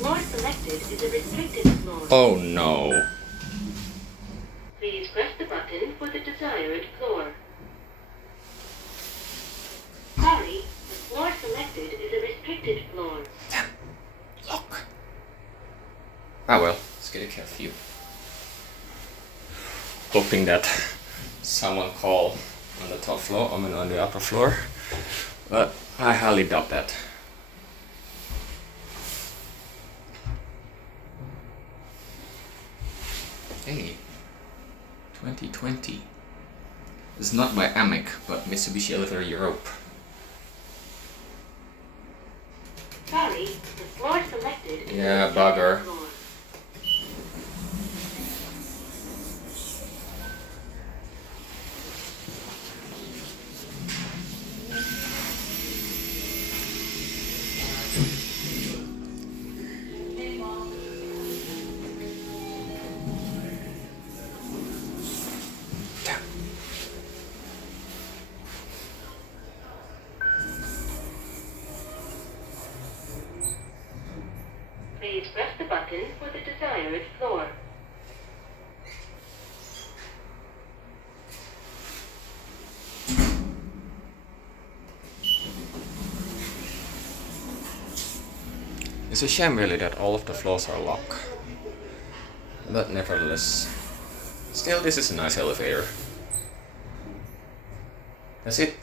floor selected is a restricted floor. Oh no. Please press the button for the desired floor. Sorry, the floor selected is a restricted floor. Damn. Lock. Ah well, let's get a curfew. Hoping that someone call on the top floor, I mean on the upper floor, but I highly doubt that. Hey, 2020. It's not by AMEC, but Mitsubishi Elevator Europe. Sorry, the floor selected is Yeah, a restricted bugger. floor. Please press the button for the desired floor. It's a shame really that all of the floors are locked. But nevertheless, still this is a nice elevator. That's it.